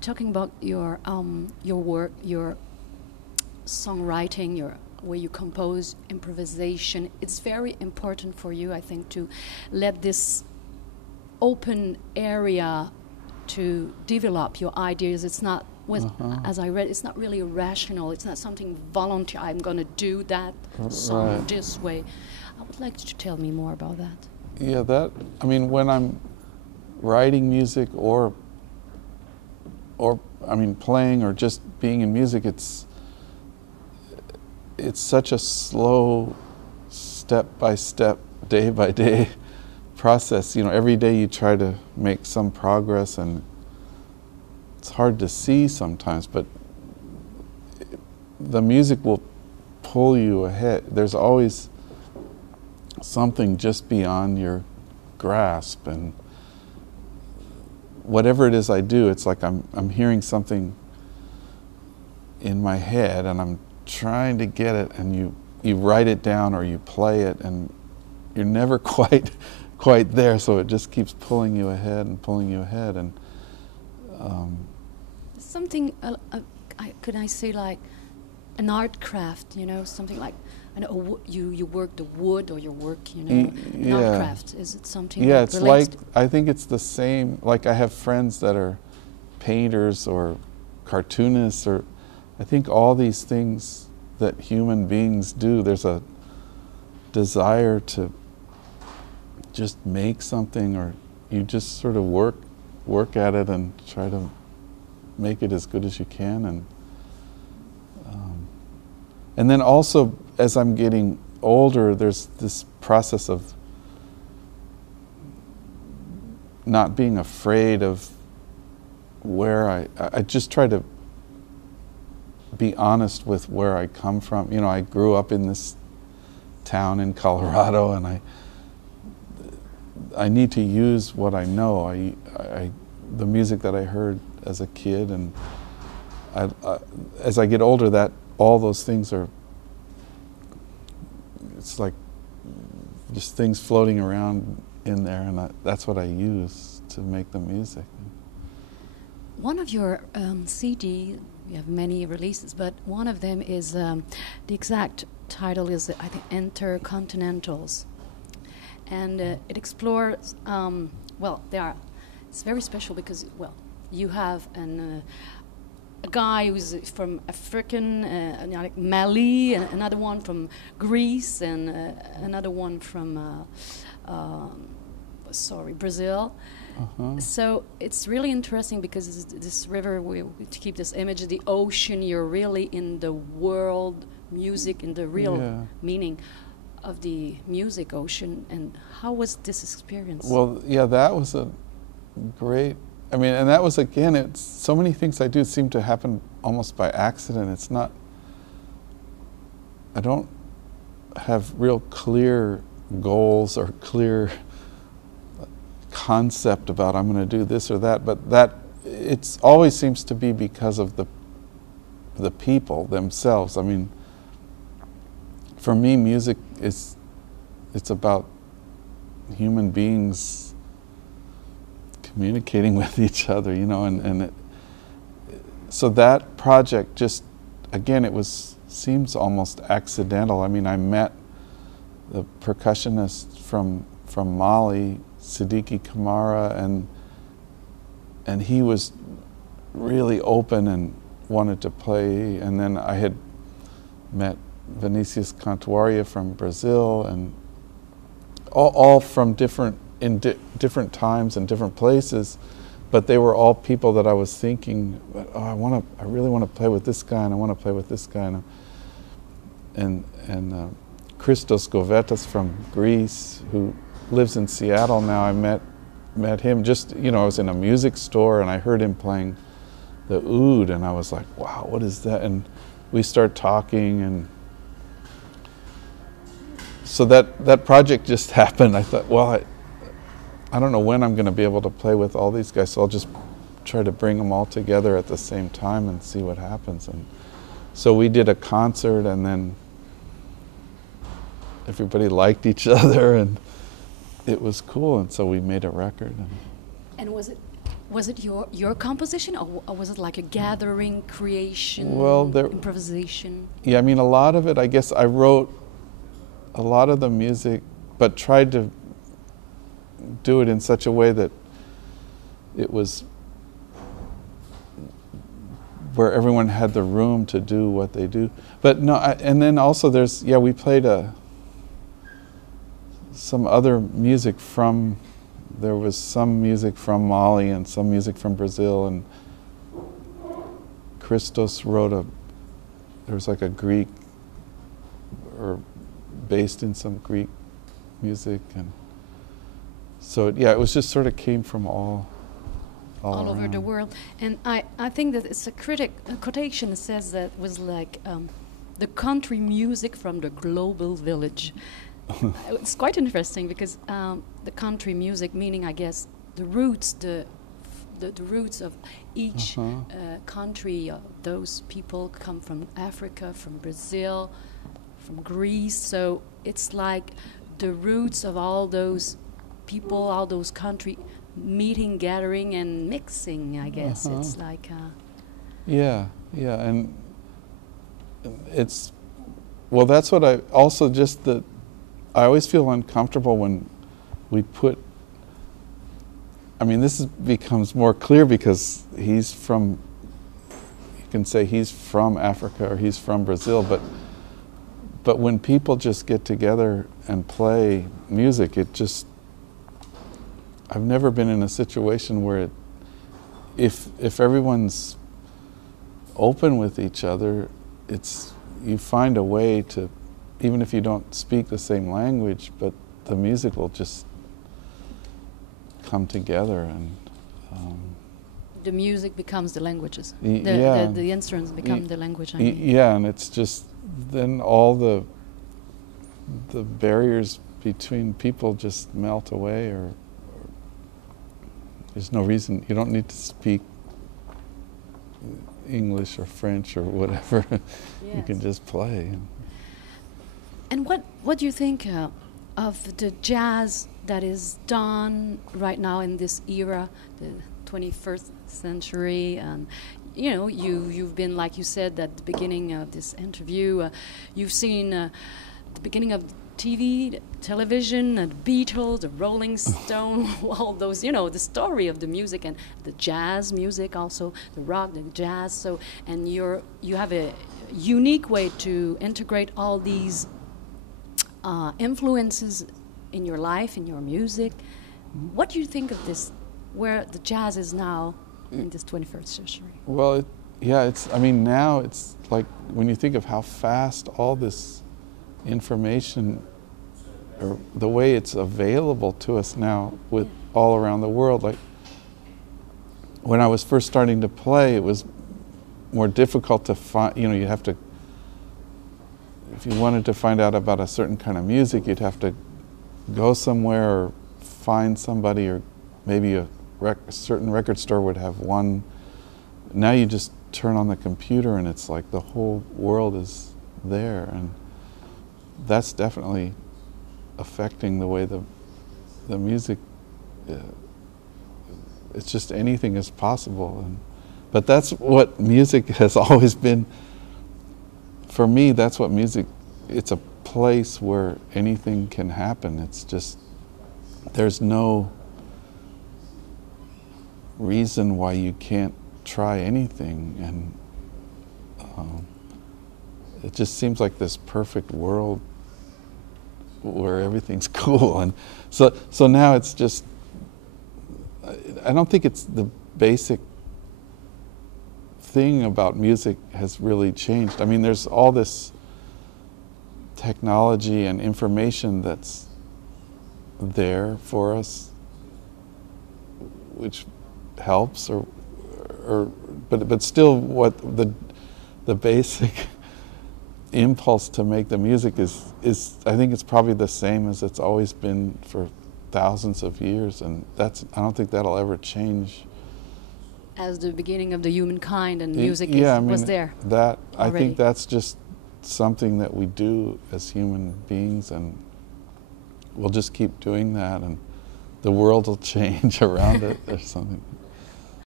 talking about your work, your songwriting, your where you compose, improvisation, it's very important for you, I think, to let this open area to develop your ideas. It's not, as I read, it's not really rational. It's not something voluntary. I'm going to do that song this way. I would like you to tell me more about that. Yeah, I mean, when I'm writing music or I mean, playing or just being in music, it's such a slow, step-by-step, day-by-day process. You know, every day you try to make some progress, and it's hard to see sometimes, but the music will pull you ahead. There's always something just beyond your grasp, and whatever it is I do, it's like I'm hearing something in my head, and I'm trying to get it, and you write it down or you play it, and you're never quite there, so it just keeps pulling you ahead and pulling you ahead. And something could I say, like an art craft, you know, something like you work the wood, or your work, you know, an art craft. Is it something? Yeah, that it's like, I think it's the same. Like, I have friends that are painters or cartoonists, or I think all these things that human beings do, there's a desire to just make something, or you just sort of work at it and try to make it as good as you can. And then also, as I'm getting older, there's this process of not being afraid of where I just try to be honest with where I come from. You know, I grew up in this town in Colorado, and I need to use what I know. The music that I heard as a kid, and as I get older, all those things are, it's like just things floating around in there, and that's what I use to make the music. One of your CD, you have many releases, but one of them is, the exact title is, I think, Intercontinentals. And it explores, it's very special because, you have a guy who's from African, like Mali, and another one from Greece, and another one from, Brazil. So it's really interesting because this river, to keep this image, the ocean, you're really in the world music, in the real meaning of the music ocean. And how was this experience? Well, yeah, that was a great, I mean, and that was, again, it's so many things I do seem to happen almost by accident. It's not, I don't have real clear goals or clear concept about I'm going to do this or that, but that it always seems to be because of the people themselves. I mean, for me, music it's about human beings communicating with each other, you know, and so that project just, again, seems almost accidental. I mean, I met the percussionist from Mali, Siddiqui Kamara, and he was really open and wanted to play. And then I had met Vinicius Cantuaria from Brazil, and all from different times and different places, but they were all people that I was thinking, oh, I really want to play with this guy, and I want to play with this guy, and Christos Govetas from Greece, who lives in Seattle now. I met him just, you know, I was in a music store and I heard him playing the oud, and I was like, wow, what is that? And we start talking, and so that project just happened. I thought, well, I don't know when I'm going to be able to play with all these guys, so I'll just try to bring them all together at the same time and see what happens. And so we did a concert, and then everybody liked each other, and it was cool, and so we made a record. And was it Was it your composition, or was it like a gathering, creation, Well, improvisation? Yeah, I mean, a lot of it, I guess I wrote a lot of the music, but tried to do it in such a way that it was where everyone had the room to do what they do. But no, and then also there's, yeah, we played some other music from, there was some music from Mali and some music from Brazil, and Christos wrote there was like a Greek, or based in some Greek music, and so yeah, it was just sort of came from all over the world. And I think that it's a quotation that says that was like the country music from the global village. It's quite interesting because the country music, meaning I guess the roots, the roots of each country. Those people come from Africa, from Brazil, from Greece. So it's like the roots of all those people, all those countries meeting, gathering, and mixing. I guess it's like. Yeah, and it's, well, that's what I also just the. I always feel uncomfortable when we put, I mean, this becomes more clear because he's from, you can say he's from Africa or he's from Brazil, but when people just get together and play music, it just, I've never been in a situation where if everyone's open with each other, you find a way to, even if you don't speak the same language, but the music will just come together, and the music becomes the languages. Yeah. The instruments become the language. I mean. Yeah, and it's just then all the barriers between people just melt away, or there's no reason, you don't need to speak English or French or whatever. Yes. You can just play. And what do you think of the jazz that is done right now in this era, the 21st century? And you know, you've been, like you said at the beginning of this interview, you've seen the beginning of television, the Beatles, the Rolling Stone, all those, you know, the story of the music, and the jazz music also, the rock, the jazz. So, and you have a unique way to integrate all these influences in your life, in your music. What do you think of this, where the jazz is now in this 21st century? Well, I mean, now it's like when you think of how fast all this information, or the way it's available to us now with all around the world. Like when I was first starting to play, it was more difficult to find, you know, you have to, if you wanted to find out about a certain kind of music, you'd have to go somewhere or find somebody, or maybe a certain record store would have one. Now you just turn on the computer and it's like the whole world is there, and that's definitely affecting the way the music, it's just anything is possible. But that's what music has always been. For me, that's what music, it's a place where anything can happen. It's just, there's no reason why you can't try anything, and it just seems like this perfect world where everything's cool. And so now it's just, I don't think it's the basic thing about music has really changed. I mean, there's all this technology and information that's there for us, which helps, but still, what the basic impulse to make the music is I think it's probably the same as it's always been for thousands of years, and I don't think that'll ever change. As the beginning of the humankind, and music was there. That already. I think that's just something that we do as human beings, and we'll just keep doing that, and the world will change around it or something.